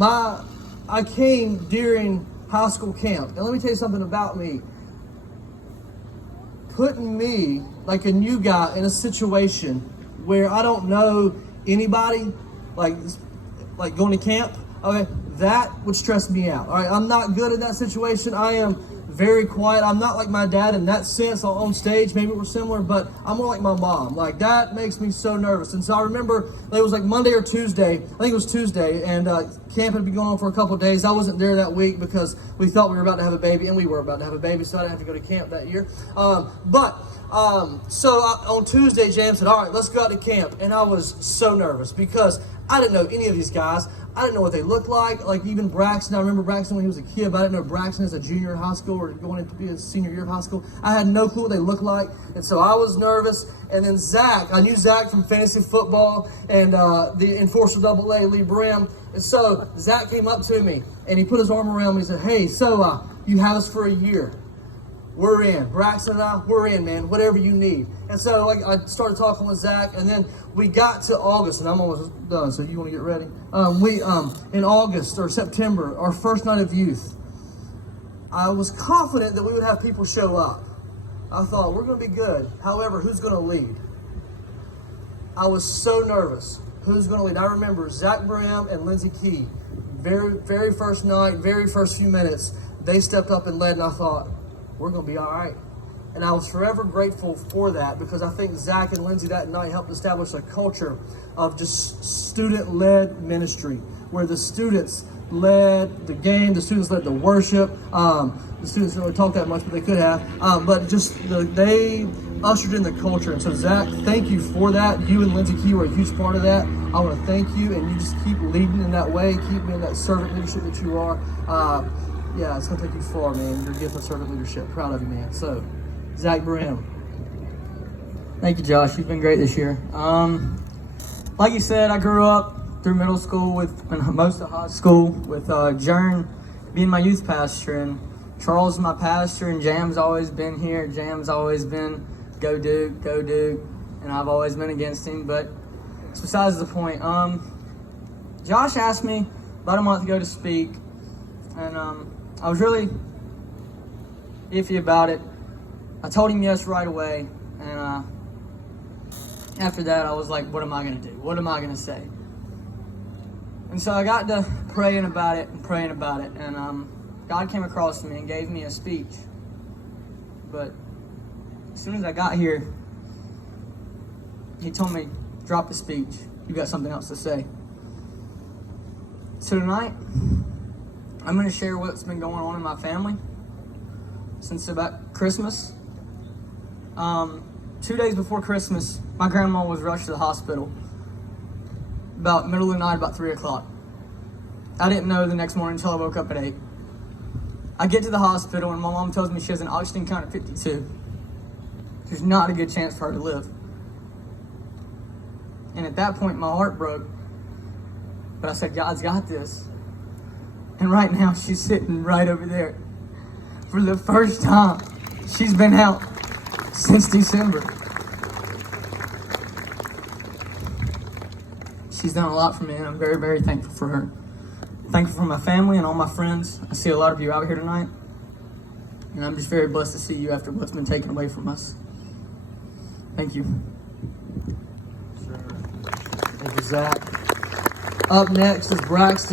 I came during high school camp, and let me tell you something about me. Putting me, like a new guy, in a situation where I don't know anybody, like going to camp, okay, that would stress me out. All right, I'm not good at that situation. I am very quiet. I'm not like my dad in that sense on stage. Maybe we're similar, but I'm more like my mom. Like, that makes me so nervous. And so I remember it was like Monday or Tuesday. I think it was Tuesday, and camp had been going on for a couple of days. I wasn't there that week because we thought we were about to have a baby, and we were about to have a baby, so I didn't have to go to camp that year. On Tuesday, James said, all right, let's go out to camp. And I was so nervous because I didn't know any of these guys. I didn't know what they looked like even Braxton. I remember Braxton when he was a kid, but I didn't know Braxton as a junior in high school or going into be a senior year of high school. I had no clue what they looked like, and so I was nervous. And then Zach, I knew Zach from fantasy football and the Enforcer AA, Lee Brim. And so Zach came up to me, and he put his arm around me and said, hey, so you have us for a year. We're in. Braxton and I, we're in, man. Whatever you need. And so I started talking with Zach, and then we got to August, and I'm almost done, so you want to get ready? In August or September, our first night of youth, I was confident that we would have people show up. I thought, we're going to be good. However, who's going to lead? I was so nervous. Who's going to lead? I remember Zach Brim and Lindsey Key. Very first night, very first few minutes, they stepped up and led, and I thought, we're going to be all right. And I was forever grateful for that because I think Zach and Lindsey that night helped establish a culture of just student-led ministry where the students led the game, the students led the worship. The students didn't really talk that much, but they could have. They ushered in the culture. And so, Zach, thank you for that. You and Lindsey Key were a huge part of that. I want to thank you, and you just keep leading in that way. Keep being that servant leadership that you are. Yeah, it's going to take you far, man. Your gift of servant leadership. Proud of you, man. So, Zach Brim. Thank you, Josh. You've been great this year. Like you said, I grew up through middle school and most of high school with Jern being my youth pastor, and Charles is my pastor, and Jam's always been here. Jam's always been go Duke, and I've always been against him, but it's besides the point. Josh asked me about a month ago to speak, and I was really iffy about it. I told him yes right away, and after that I was like, what am I going to do? What am I going to say? And so I got to praying about it, and God came across to me and gave me a speech. But as soon as I got here, he told me, drop the speech. You got something else to say. So tonight, I'm going to share what's been going on in my family since about Christmas. 2 days before Christmas, my grandma was rushed to the hospital. About middle of the night, about 3 o'clock. I didn't know the next morning until I woke up at 8. I get to the hospital and my mom tells me she has an oxygen count of 52. There's not a good chance for her to live. And at that point, my heart broke. But I said, God's got this. And right now, she's sitting right over there. For the first time, she's been out since December. She's done a lot for me, and I'm very, very thankful for her. Thankful for my family and all my friends. I see a lot of you out here tonight, and I'm just very blessed to see you after what's been taken away from us. Thank you. Sure. Thank you, Zach. Up next is Braxton.